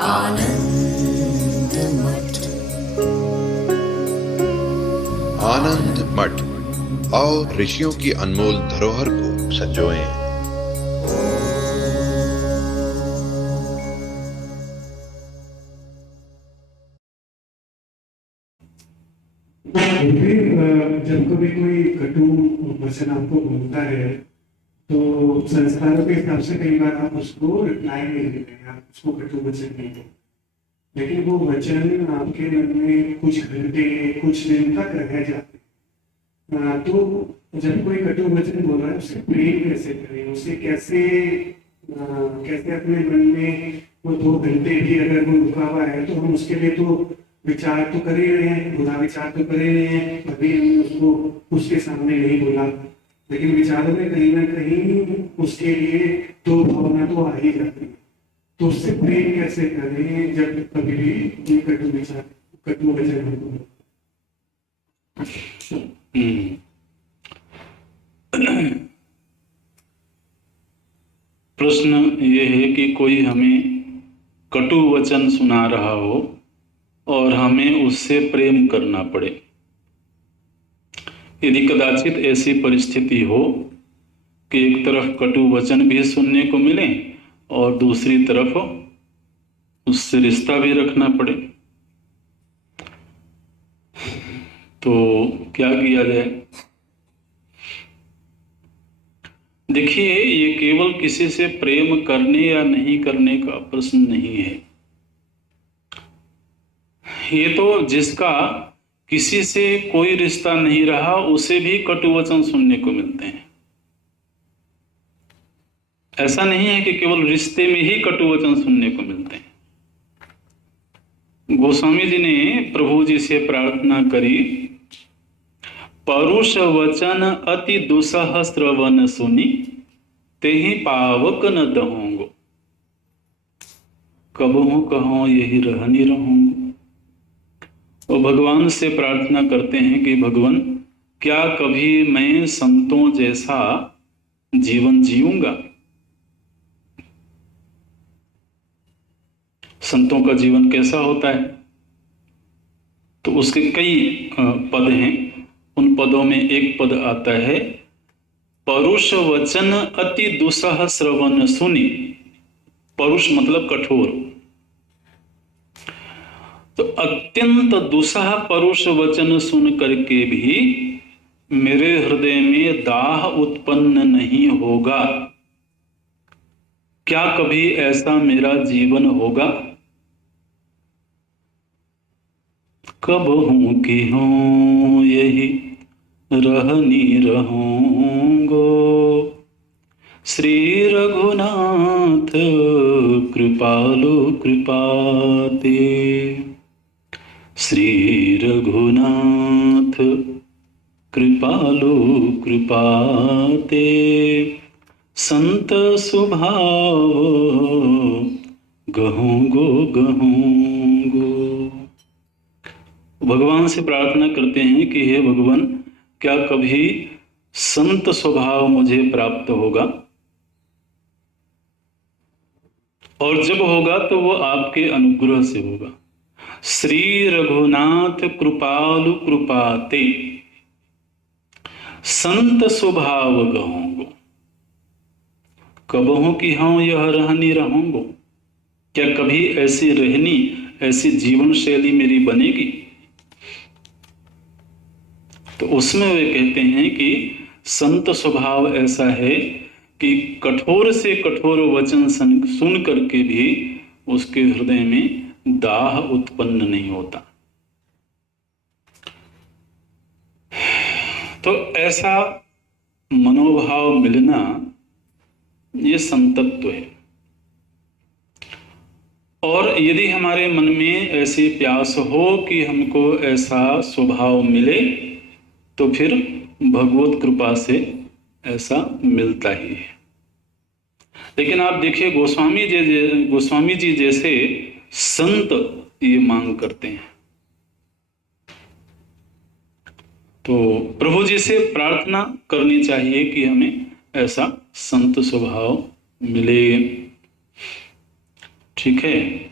आनंद मठ। आनंद मठ, आओ ऋषियों की अनमोल धरोहर को संजोएं। जब कभी कोई कटु वचन आपको बोलता है तो संस्कारों के हिसाब से कई बार आप उसको रिप्लाई नहीं देते हैं, आप उसको कटु वचन नहीं देते, लेकिन वो वचन आपके मन में कुछ घंटे कुछ दिन तक रह जाते हैं। तो जब कोई कटु वचन बोल रहा है उसे प्रेम कैसे करें, उसे कैसे कैसे अपने मन में वो 2 घंटे भी अगर वो रुका हुआ है तो हम उसके लिए तो विचार तो कर ही रहे हैं, बुरा विचार तो कर ही रहे हैं, अभी हमने उसको उसके सामने नहीं बोला, लेकिन विचारों में कहीं ना कहीं उसके लिए तो भावना तो आ ही जाती है। तो उससे प्रेम कैसे करें जब कभी भी ये कटु विचार कटु वचन हमको। प्रश्न ये है कि कोई हमें कटु वचन सुना रहा हो और हमें उससे प्रेम करना पड़े। यदि कदाचित ऐसी परिस्थिति हो कि एक तरफ कटु वचन भी सुनने को मिले और दूसरी तरफ उससे रिश्ता भी रखना पड़े, तो क्या किया जाए? देखिए, ये केवल किसी से प्रेम करने या नहीं करने का प्रश्न नहीं है। ये तो जिसका किसी से कोई रिश्ता नहीं रहा उसे भी कटु वचन सुनने को मिलते हैं। ऐसा नहीं है कि केवल रिश्ते में ही कटु वचन सुनने को मिलते हैं। गोस्वामी जी ने प्रभु जी से प्रार्थना करी, परुष वचन अति दुसह श्रवण सुनी, तेहि पावक न दहोंगो, कबहू कहो यही रहनी रहूंगो। और भगवान से प्रार्थना करते हैं कि भगवान, क्या कभी मैं संतों जैसा जीवन जीऊंगा? संतों का जीवन कैसा होता है? तो उसके कई पद हैं। उन पदों में एक पद आता है, परुष वचन अति दुसह श्रवण सुनी। परुष मतलब कठोर, तो अत्यंत दुसह परुष वचन सुन करके भी मेरे हृदय में दाह उत्पन्न नहीं होगा। क्या कभी ऐसा मेरा जीवन होगा? कब हूं कि हूं यही रहनी रहूंगो, श्री रघुनाथ कृपालु कृपाते। श्री रघुनाथ कृपालु कृपाते, संत स्वभाव गहूंगो गहूंगो। भगवान से प्रार्थना करते हैं कि हे भगवान, क्या कभी संत स्वभाव मुझे प्राप्त होगा? और जब होगा तो वो आपके अनुग्रह से होगा। श्री रघुनाथ कृपालु कृपाते, संत स्वभाव गहूंगो, कबहू की हाँ यह रहनी रहूंगो। क्या कभी ऐसी रहनी, ऐसी जीवन शैली मेरी बनेगी? तो उसमें वे कहते हैं कि संत स्वभाव ऐसा है कि कठोर से कठोर वचन सुन करके भी उसके हृदय में दाह उत्पन्न नहीं होता। तो ऐसा मनोभाव मिलना ये संतत्व है। और यदि हमारे मन में ऐसी प्यास हो कि हमको ऐसा स्वभाव मिले, तो फिर भगवत कृपा से ऐसा मिलता ही है। लेकिन आप देखिए, गोस्वामी जी जैसे संत ये मांग करते हैं। तो प्रभु जी से प्रार्थना करनी चाहिए कि हमें ऐसा संत स्वभाव मिले। ठीक है।